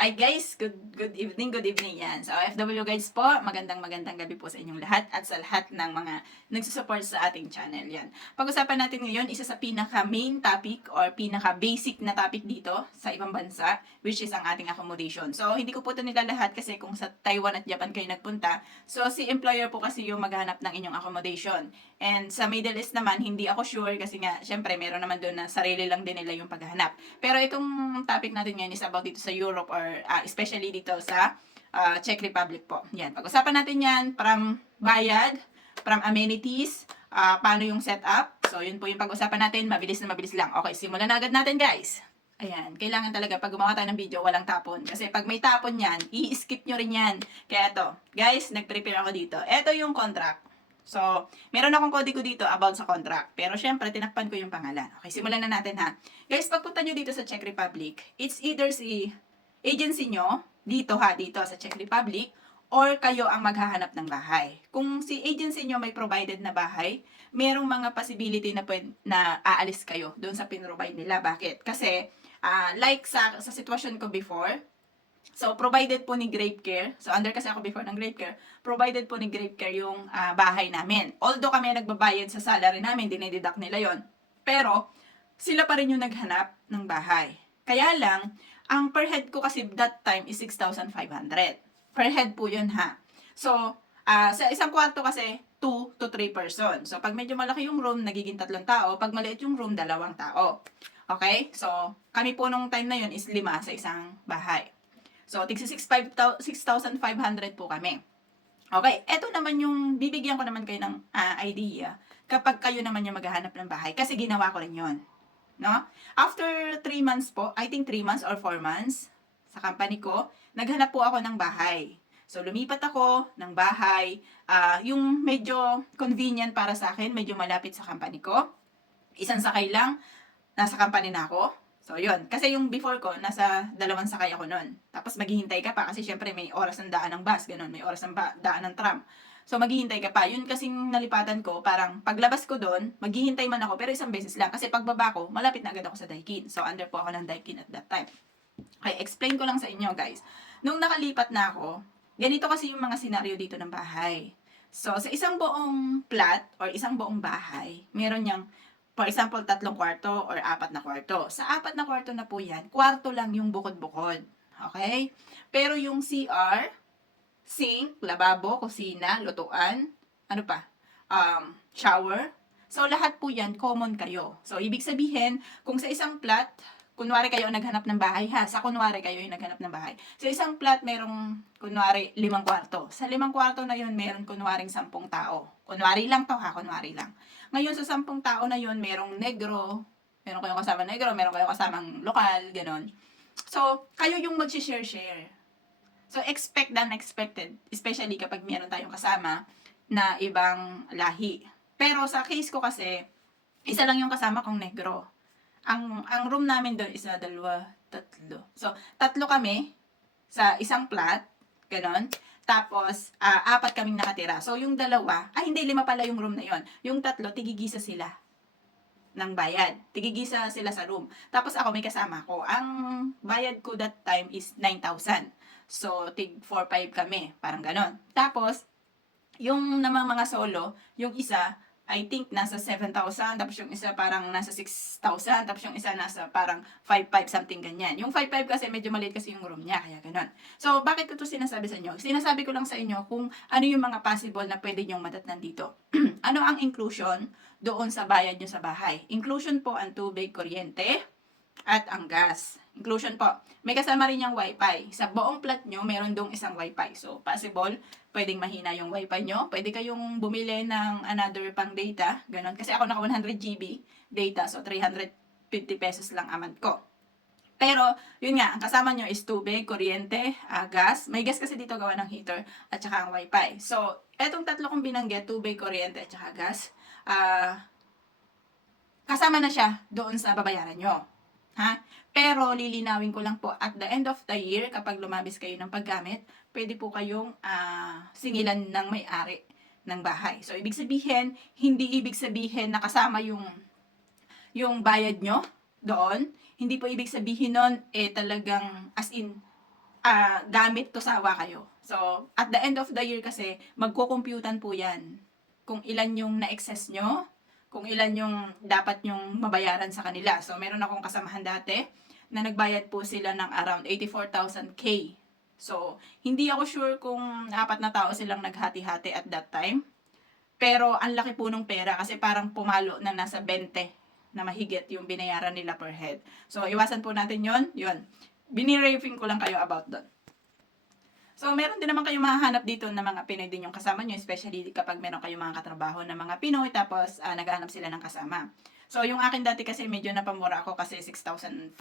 Hi guys, good evening yan. So OFW guys po, magandang gabi po sa inyong lahat at sa lahat ng mga nagsusupport sa ating channel yan. Pag-usapan natin ngayon, isa sa pinaka main topic or pinaka basic na topic dito sa ibang bansa, which is ang ating accommodation. So hindi ko po ito nila lahat kasi kung sa Taiwan at Japan kayo nagpunta, so si employer po kasi yung maghanap ng inyong accommodation. And sa Middle East naman, hindi ako sure kasi nga, syempre meron naman doon na sarili lang din nila yung paghahanap. Pero itong topic natin ngayon is about dito sa Europe or especially dito sa Czech Republic po. Yan, pag-usapan natin yan from bayad, from amenities, paano yung setup. So, yun po yung pag-usapan natin. Mabilis lang. Okay, simulan na agad natin guys. Ayan, kailangan talaga pag gumawa tayo ng video, walang tapon. Kasi pag may tapon yan, i-skip nyo rin yan. Kaya ito, guys, nag-prepare ako dito. Ito yung contract. So, meron akong kodigo dito about sa contract. Pero syempre, tinakpan ko yung pangalan. Okay, simulan na natin ha. Guys, pagpunta nyo dito sa Czech Republic, it's either si agency nyo, dito sa Czech Republic, or kayo ang maghahanap ng bahay. Kung si agency nyo may provided na bahay, merong mga possibility na aalis kayo doon sa pinrovide nila. Bakit? Kasi, like sa sitwasyon ko before, so, provided po ni Grape Care. So, under kasi ako before ng Grape Care. Provided po ni Grape Care yung bahay namin. Although kami nagbabayad sa salary namin, dinideduct nila yon. Pero, sila pa rin yung naghanap ng bahay. Kaya lang, ang per head ko kasi that time is 6,500. Per head po yun ha. So, sa isang kwarto kasi, 2 to 3 person. So, pag medyo malaki yung room, nagiging 3 tao. Pag maliit yung room, 2 tao. Okay? So, kami po nung time na yun is 5 sa isang bahay. So, tigsi 6,500 po kami. Okay, eto naman yung, bibigyan ko naman kayo ng idea kapag kayo naman yung maghahanap ng bahay. Kasi ginawa ko rin yun. No? After 3 months po, I think 3 months or 4 months, sa company ko, naghanap po ako ng bahay. So, lumipat ako ng bahay. Yung medyo convenient para sa akin, medyo malapit sa company ko. Isang sakay lang, nasa company na ako. So, yun. Kasi yung before ko, nasa 2 sakay ako nun. Tapos maghihintay ka pa kasi syempre may oras ng daan ng bus, ganun. May oras ng daan ng tram. So, maghihintay ka pa. Yun kasing nalipatan ko, parang paglabas ko doon, maghihintay man ako, pero isang beses lang. Kasi pagbaba ko, malapit na agad ako sa Daikin. So, under po ako ng Daikin at that time. Okay, explain ko lang sa inyo, guys. Nung nakalipat na ako, ganito kasi yung mga senaryo dito ng bahay. So, sa isang buong flat or isang buong bahay, meron niyang for example, 3 kwarto or 4 na kwarto. Sa 4 na kwarto na po yan, kwarto lang yung bukod-bukod. Okay? Pero yung CR, sink, lababo, kusina, lutuan, ano pa? Shower. So, lahat po yan, common kayo. So, ibig sabihin, kung sa isang flat, kunwari kayo ang naghanap ng bahay ha, sa kunwari kayo yung naghanap ng bahay. Sa isang flat, merong kunwari 5 kwarto. Sa 5 kwarto na yun, meron kunwaring 10 tao. Kunwari lang to ha, kunwari lang. Ngayon sa 10 tao na yun, merong negro, meron kayong kasama negro, meron kayong kasamang lokal, ganon. So, kayo yung mag-share. So, expect the unexpected, especially kapag meron tayong kasama na ibang lahi. Pero sa case ko kasi, isa lang yung kasama kong negro. Ang room namin doon is 2, 3. So, 3 kami sa isang flat, ganon. Tapos, 4 kaming nakatira. So, yung 2, hindi, 5 pala yung room na yon. Yung 3, tigigisa sila ng bayad. Tigigisa sila sa room. Tapos, ako may kasama ko. Ang bayad ko that time is 9,000. So, tig 4-5 kami. Parang ganon. Tapos, yung namang mga solo, yung isa, I think nasa 7,000, tapos yung isa parang nasa 6,000, tapos yung isa nasa parang 5,500 something ganyan. Yung 5,500 kasi medyo maliit kasi yung room niya, kaya ganun. So, bakit ko ito sinasabi sa inyo? Sinasabi ko lang sa inyo kung ano yung mga possible na pwede nyong madatnan dito. Ano ang inclusion doon sa bayad nyo sa bahay? Inclusion po ang tubig, kuryente, at ang gas. Inclusion po. May kasama rin yung wifi. Sa buong flat nyo, meron dong isang wifi. So, possible, pwedeng mahina yung wifi nyo. Pwede kayong bumili ng another pang data. Ganon. Kasi ako naka 100 GB data. So, 350 pesos lang amount ko. Pero, yun nga, ang kasama nyo is tubig, kuryente, gas. May gas kasi dito gawa ng heater at saka ang wifi. So, etong 3 kong binanggit, tubig, kuryente at saka gas, kasama na siya doon sa babayaran nyo. Ha? Pero lilinawin ko lang po, at the end of the year, kapag lumabis kayo ng paggamit, pwede po kayong singilan ng may-ari ng bahay. So, ibig sabihin, hindi ibig sabihin na kasama yung bayad nyo doon. Hindi po ibig sabihin nun, talagang as in, gamit to sawa kayo. So, at the end of the year kasi, magkukumputan po yan. Kung ilan yung na-excess nyo, kung ilan yung dapat yung mabayaran sa kanila. So, meron akong kasamahan dati na nagbayad po sila ng around 84,000 K. So, hindi ako sure kung 4 na tao silang naghati-hati at that time. Pero, ang laki po ng pera kasi parang pumalo na nasa 20 na mahigit yung binayaran nila per head. So, iwasan po natin yon. Yun. Binirafing ko lang kayo about that. So, meron din naman kayo mahahanap dito na mga Pinoy din yung kasama nyo, especially kapag meron kayong mga katrabaho na mga Pinoy, tapos naghahanap sila ng kasama. So, yung akin dati kasi medyo napamura ako kasi 6,500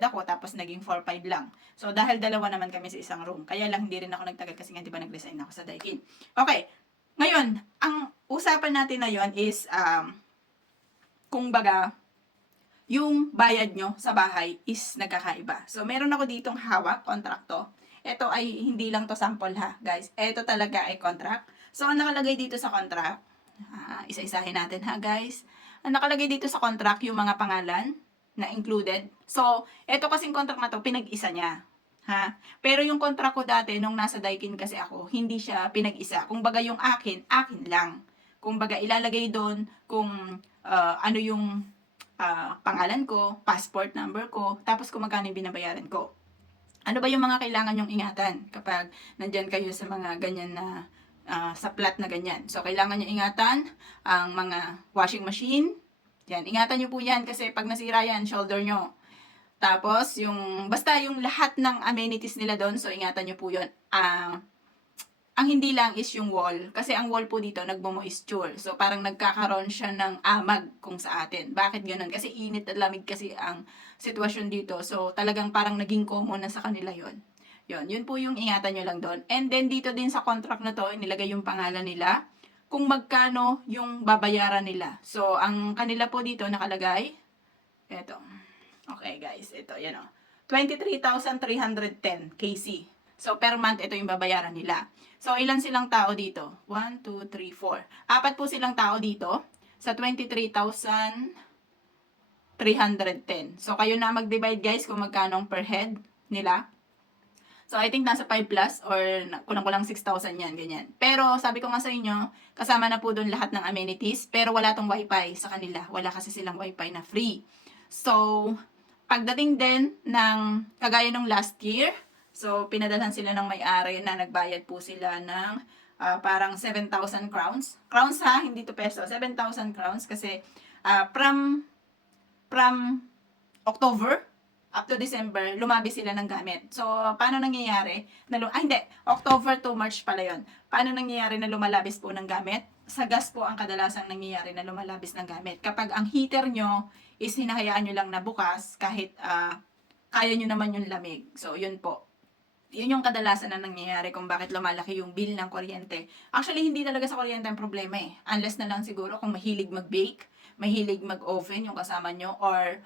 ako, tapos naging 4,500 lang. So, dahil dalawa naman kami sa isang room. Kaya lang hindi rin ako nagtagal kasi nga di ba nag-resign ako sa Daikin. Okay, ngayon, ang usapan natin na yon is, kung baga, yung bayad nyo sa bahay is nagkakaiba. So, meron ako ditong hawak, kontrakto. Ito ay hindi lang to sample ha, guys. Ito talaga ay contract. So, ang nakalagay dito sa contract, isa-isahin natin ha, guys. Ang nakalagay dito sa contract, yung mga pangalan na included. So, ito kasing contract na to, pinag-isa niya. Ha? Pero yung contract ko dati, nung nasa Daikin kasi ako, hindi siya pinag-isa. Kung baga yung akin, akin lang. Kung baga ilalagay doon kung ano yung pangalan ko, passport number ko, tapos kung magkano yung binabayaran ko. Ano ba yung mga kailangan yung ingatan kapag nandyan kayo sa mga ganyan na sa plat na ganyan. So, kailangan nyo ingatan ang mga washing machine. Yan, ingatan nyo po yan kasi pag nasira yan, shoulder nyo. Tapos, basta yung lahat ng amenities nila doon, so ingatan nyo po yun. Ang hindi lang is yung wall. Kasi ang wall po dito, nagmo-moisture. So, parang nagkakaroon siya ng amag kung sa atin. Bakit ganun? Kasi init at lamig kasi ang sitwasyon dito. So, talagang parang naging common na sa kanila yon. Yun po yung ingatan nyo lang doon. And then, dito din sa contract na to, inilagay yung pangalan nila, kung magkano yung babayaran nila. So, ang kanila po dito nakalagay, eto. Okay, guys, ito, yan o. 23,310 KC. So, per month, ito yung babayaran nila. So, ilan silang tao dito? 1, 2, 3, 4. Apat po silang tao dito sa 23,310. So, kayo na mag-divide, guys, kung magkano per head nila. So, I think nasa 5 plus or kulang-kulang 6,000 yan, ganyan. Pero, sabi ko nga sa inyo, kasama na po doon lahat ng amenities, pero wala tong wifi sa kanila. Wala kasi silang wifi na free. So, pagdating din ng kagaya ng last year, so pinadalhan sila ng may-ari na nagbayad po sila ng parang 7,000 crowns. Crowns ha, hindi to peso. 7,000 crowns kasi from October up to December, lumabi sila ng gamit. So, paano nangyayari? Hindi, October to March pala yun. Paano nangyayari na lumalabis po ng gamit? Sa gas po ang kadalasang nangyayari na lumalabis ng gamit. Kapag ang heater nyo is hinahayaan nyo lang na bukas kahit kaya nyo naman yung lamig. So, yun po. Yun yung kadalasan na nangyayari kung bakit lumalaki yung bill ng kuryente. Actually, hindi talaga sa kuryente ang problema eh. Unless na lang siguro kung mahilig mag-bake, mahilig mag-oven yung kasama nyo, or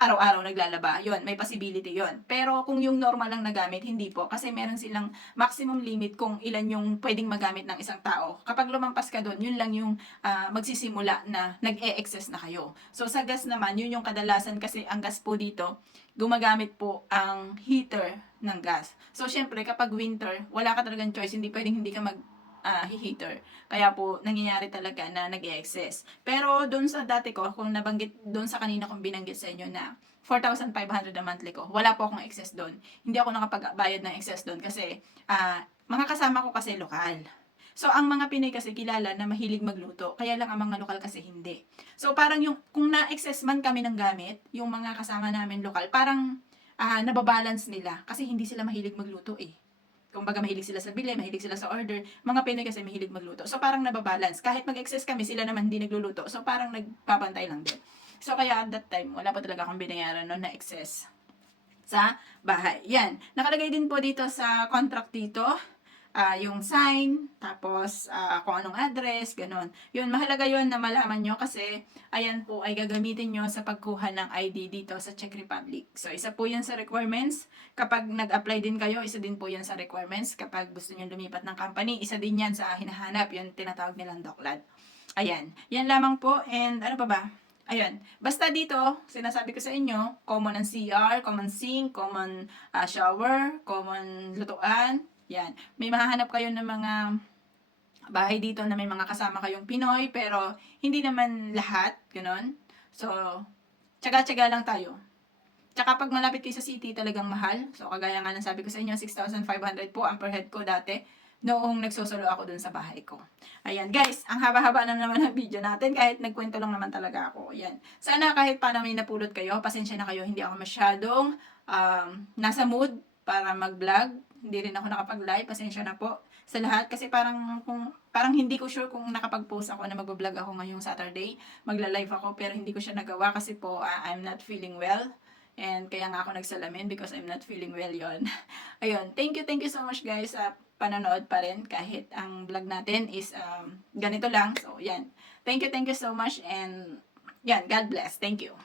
araw-araw naglalaba, yon, may possibility yon. Pero kung yung normal lang na gamit, hindi po. Kasi meron silang maximum limit kung ilan yung pwedeng magamit ng isang tao. Kapag lumampas ka doon, yun lang yung magsisimula na nag-e-excess na kayo. So sa gas naman, yun yung kadalasan kasi ang gas po dito, gumagamit po ang heater ng gas. So syempre, kapag winter, wala ka talagang choice, hindi pwedeng hindi ka heater. Kaya po, nangyayari talaga na nag-excess. Pero doon sa dati ko, kung nabanggit, doon sa kanina kong binanggit sa inyo na 4,500 a monthly ko, wala po akong excess doon. Hindi ako nakapagbayad ng excess doon kasi mga kasama ko kasi lokal. So, ang mga Pinoy kasi kilala na mahilig magluto. Kaya lang ang mga lokal kasi hindi. So, parang kung na-excess man kami ng gamit, yung mga kasama namin lokal, parang nababalance nila. Kasi hindi sila mahilig magluto eh. Kumbaga mahilig sila sa bili, mahilig sila sa order. Mga Pinoy kasi mahilig magluto. So parang nababalance. Kahit mag-excess kami, sila naman hindi nagluluto. So parang nagpapantay lang din. So kaya at that time, wala pa talaga akong binayaran noon na excess sa bahay. Yan. Nakalagay din po dito sa contract dito, yung sign, tapos kung anong address, ganun. Yun, mahalaga yun na malaman nyo kasi ayan po ay gagamitin nyo sa pagkuha ng ID dito sa Czech Republic. So, isa po yan sa requirements. Kapag nag-apply din kayo, isa din po yan sa requirements. Kapag gusto nyo lumipat ng company, isa din yan sa hinahanap. Yun, tinatawag nilang doklad. Ayan. Yan lamang po. And ano pa ba? Ayun. Basta dito, sinasabi ko sa inyo, common ang CR, common sink, common shower, common lutuan. Yan. May mahahanap kayo ng mga bahay dito na may mga kasama kayong Pinoy, pero hindi naman lahat, ganun. So, tsaga-tsaga lang tayo. Tsaka pag malapit kayo sa city, talagang mahal. So, kagaya nga ng sabi ko sa inyo, 6,500 po ang per head ko dati noong nagsusolo ako dun sa bahay ko. Ayan, guys, ang haba-haba na naman ng video natin, kahit nagkwento lang naman talaga ako. Ayan. Sana kahit paano may napulot kayo, pasensya na kayo, hindi ako masyadong nasa mood para mag-vlog. Hindi rin ako nakapag-live, pasensya na po sa lahat. Kasi parang hindi ko sure kung nakapag-post ako na mag-vlog ako ngayong Saturday. Magla-live ako, pero hindi ko siya nagawa kasi po I'm not feeling well. And kaya nga ako nagsalamin because I'm not feeling well yon. Ayun, thank you so much guys sa panonood pa rin kahit ang vlog natin is ganito lang. So, yan. Thank you so much and yan, God bless. Thank you.